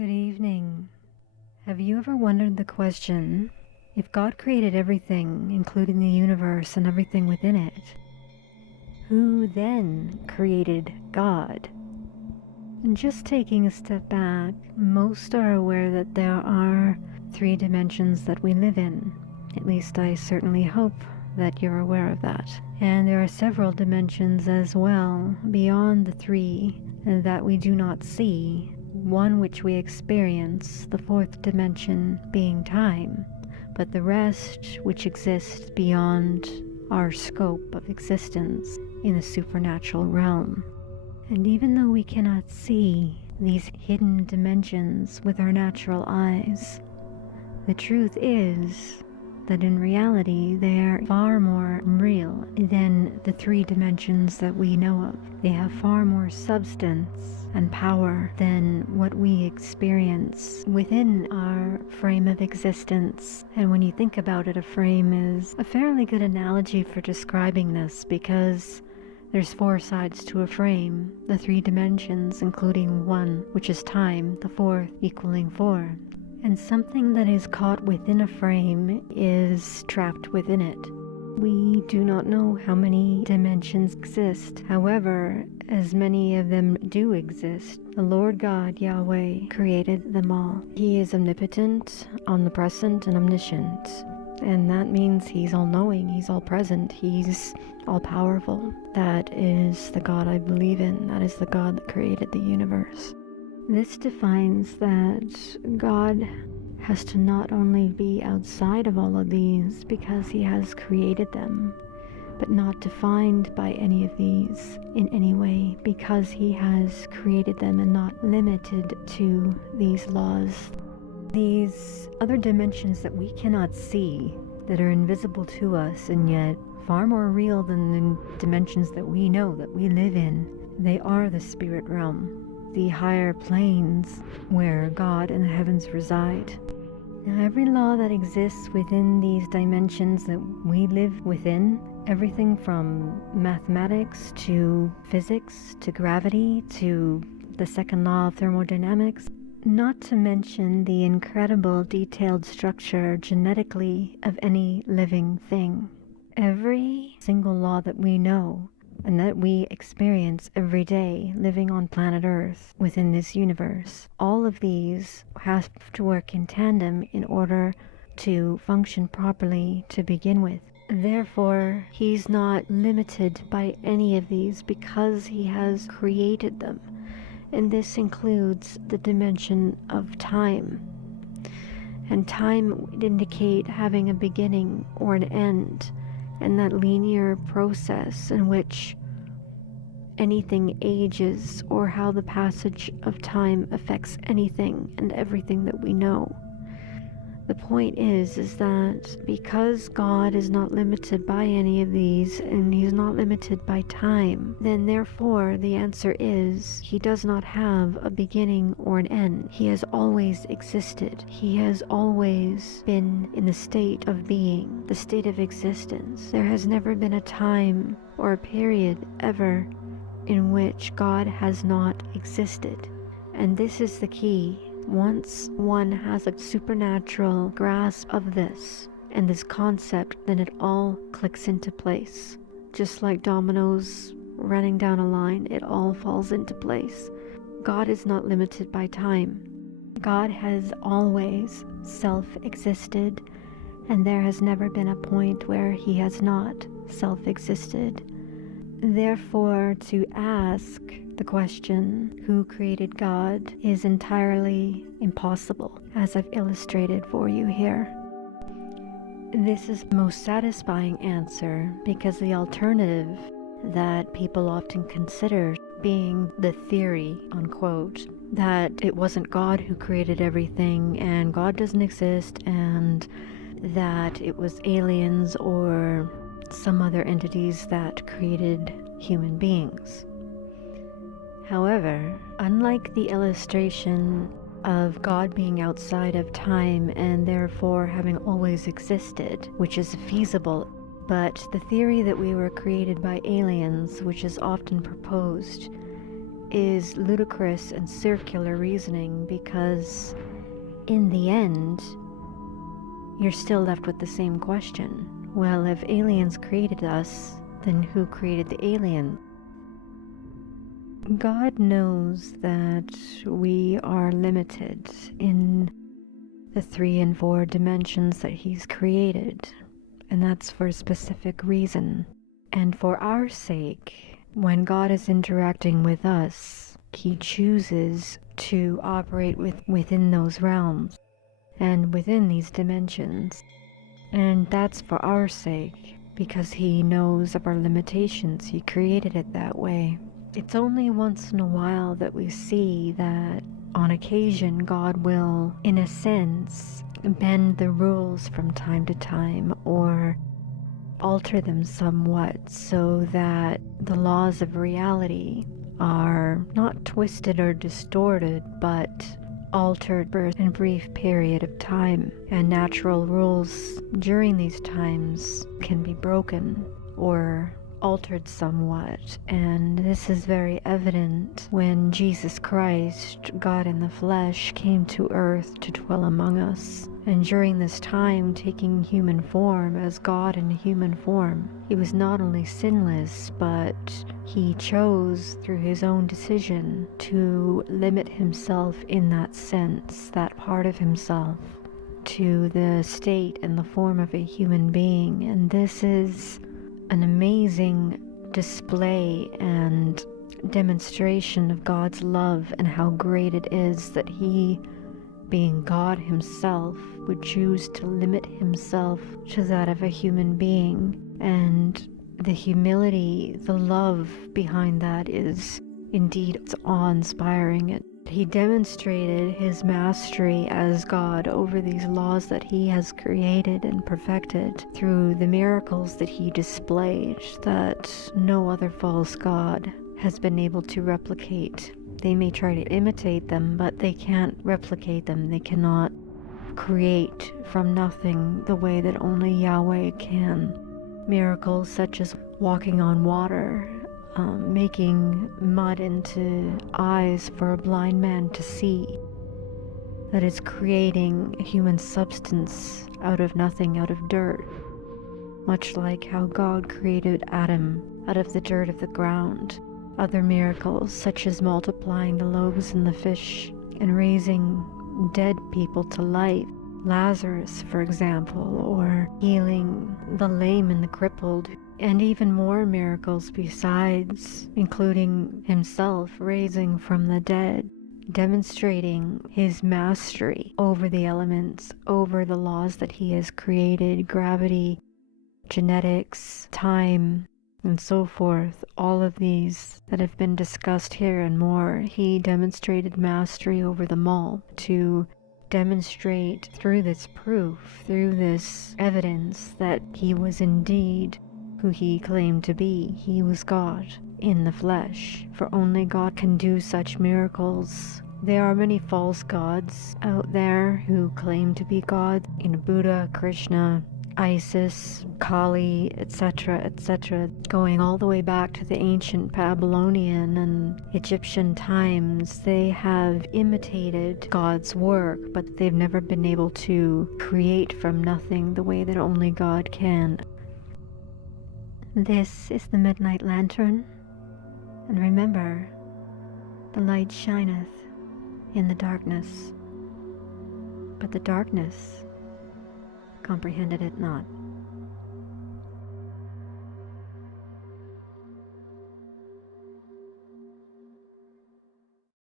Good evening. Have you ever wondered the question, if God created everything, including the universe and everything within it, who then created God? And just taking a step back, most are aware that there are 3 dimensions that we live in. At least I certainly hope that you're aware of that. And there are several dimensions as well, beyond the 3, that we do not see. One which we experience, the 4th dimension being time, but the rest which exist beyond our scope of existence in the supernatural realm. And even though we cannot see these hidden dimensions with our natural eyes, the truth is that in reality they are far more real than the 3 dimensions that we know of. They have far more substance and power than what we experience within our frame of existence. And when you think about it, a frame is a fairly good analogy for describing this, because there's 4 sides to a frame, the 3 dimensions including 1, which is time, the 4th equaling 4. And something that is caught within a frame is trapped within it. We do not know how many dimensions exist. However, as many of them do exist, the Lord God, Yahweh, created them all. He is omnipotent, omnipresent, and omniscient. And that means He's all-knowing, He's all-present, He's all-powerful. That is the God I believe in. That is the God that created the universe. This defines that God has to not only be outside of all of these because He has created them, but not defined by any of these in any way because He has created them and not limited to these laws. These other dimensions that we cannot see, that are invisible to us and yet far more real than the dimensions that we know, that we live in, they are the spirit realm, the higher planes where God and the heavens reside. Now, every law that exists within these dimensions that we live within, everything from mathematics to physics to gravity to the second law of thermodynamics, not to mention the incredible detailed structure genetically of any living thing. Every single law that we know and that we experience every day living on planet Earth within this universe, all of these have to work in tandem in order to function properly to begin with. Therefore, He's not limited by any of these because He has created them. And this includes the dimension of time. And time would indicate having a beginning or an end, and that linear process in which anything ages, or how the passage of time affects anything and everything that we know. The point is that because God is not limited by any of these, and He's not limited by time, then therefore the answer is He does not have a beginning or an end. He has always existed. He has always been in the state of being, the state of existence. There has never been a time or a period ever in which God has not existed. And this is the key. Once one has a supernatural grasp of this and this concept, then it all clicks into place. Just like dominoes running down a line, it all falls into place. God is not limited by time. God has always self-existed, and there has never been a point where He has not self-existed. Therefore, to ask the question, who created God, is entirely impossible, as I've illustrated for you here. This is the most satisfying answer because the alternative that people often consider being the theory, unquote, that it wasn't God who created everything and God doesn't exist, and that it was aliens or some other entities that created human beings. However, unlike the illustration of God being outside of time and therefore having always existed, which is feasible, but the theory that we were created by aliens, which is often proposed, is ludicrous and circular reasoning, because in the end, you're still left with the same question. Well, if aliens created us, then who created the alien? God knows that we are limited in the 3 and 4 dimensions that He's created, and that's for a specific reason. And for our sake, when God is interacting with us, He chooses to operate within those realms and within these dimensions. And that's for our sake, because He knows of our limitations. He created it that way. It's only once in a while that we see that on occasion God will, in a sense, bend the rules from time to time, or alter them somewhat so that the laws of reality are not twisted or distorted, but altered for a brief period of time. And natural rules during these times can be broken or altered somewhat. And this is very evident when Jesus Christ, God in the flesh, came to earth to dwell among us. And during this time, taking human form as God in human form, He was not only sinless, but He chose through His own decision to limit Himself in that sense, that part of Himself, to the state and the form of a human being. And this is an amazing display and demonstration of God's love, and how great it is that He, being God Himself, would choose to limit Himself to that of a human being. And the humility, the love behind that is indeed awe-inspiring. He demonstrated His mastery as God over these laws that He has created and perfected through the miracles that He displayed that no other false god has been able to replicate. They may try to imitate them, but they can't replicate them. They cannot create from nothing the way that only Yahweh can. Miracles such as walking on water, making mud into eyes for a blind man to see, that is creating human substance out of nothing, out of dirt, much like how God created Adam out of the dirt of the ground. Other miracles such as multiplying the loaves and the fish and raising dead people to life, Lazarus, for example, or healing the lame and the crippled, and even more miracles besides, including Himself raising from the dead, demonstrating His mastery over the elements, over the laws that He has created, gravity, genetics, time, and so forth. All of these that have been discussed here and more, He demonstrated mastery over them all to demonstrate through this proof, through this evidence, that He was indeed who He claimed to be. He was God in the flesh, for only God can do such miracles. There are many false gods out there who claim to be God, Buddha, Krishna, Isis, Kali, etc., etc., going all the way back to the ancient Babylonian and Egyptian times. They have imitated God's work, but they've never been able to create from nothing the way that only God can. This is the Midnight Lantern, and remember, the light shineth in the darkness, but the darkness comprehended it not.